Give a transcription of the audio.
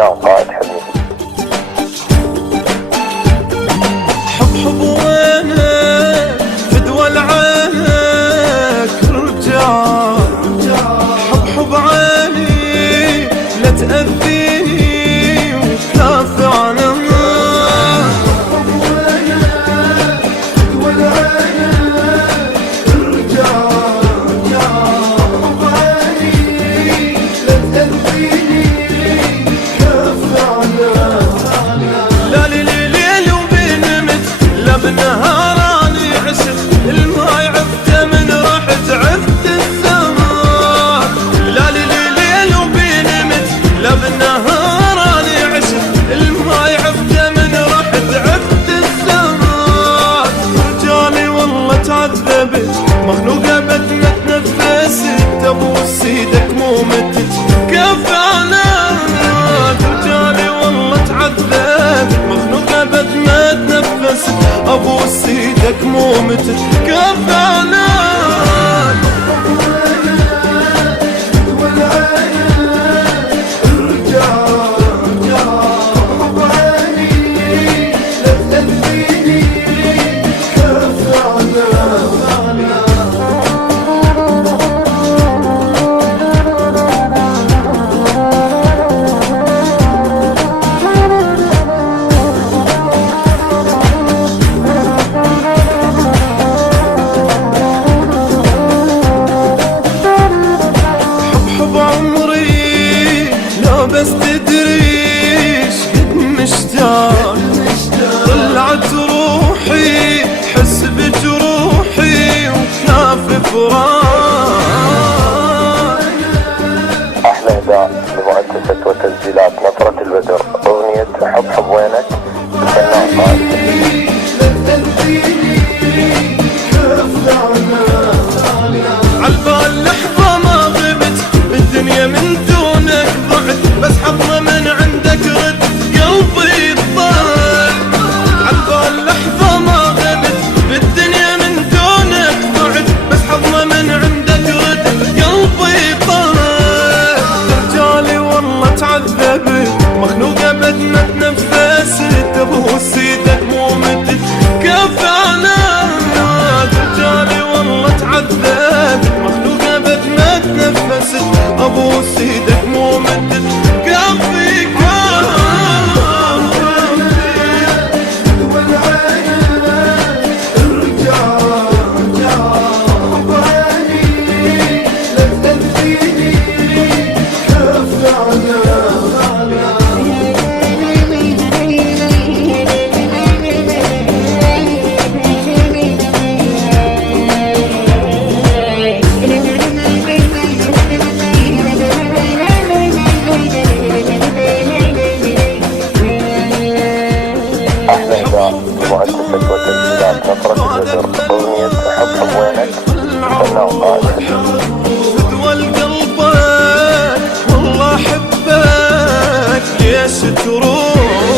الفنان قائد حميد. حب وينك فدوى العينك رجع، حب عيني لا تأذيني وكافي عنك. بنهاراني عشت الماي عفته من رحت عفت الزمان. لا ليل وبينمت لا بنهاراني عشت الماي عفته من رحت عفت الزمان. رجالي والله تعذبت مخنوقة بدنا تنفست ابوس ايدك مو متت كيف عناك. رجالي والله تعذبت مخنوقة بدنا تنفست ابوس ايدك مو متت كيف عناك. بس تدريش قد مشتاق طلعت روحي حس بجروحي وكافي فراق. أحلى إذاعة لمؤسسة وتسجيلات نصرة البدر أغنية حب وينك الفنان قائد. عالبال لحظة ما غبت الدنيا من دونك ضعت بس حظنا من عندك رد قلبي الضال. عالبال لحظة ما غبت الدنيا من دونك ضعت بس حظنا من عندك رد قلبي طال. رجالي والله تعذبت مخنوقة بدنا تنفست ابوس ايدك مو متت كيف عناك. رجالي والله تعذبت مخنوقة بدنا تنفست ابوس ايدك مو متت كافي مؤسسة وتسجيلات نصرة البدر أغنية حب وينك الفنان قائد. فدوى قلبك والله أحبك ليش تروح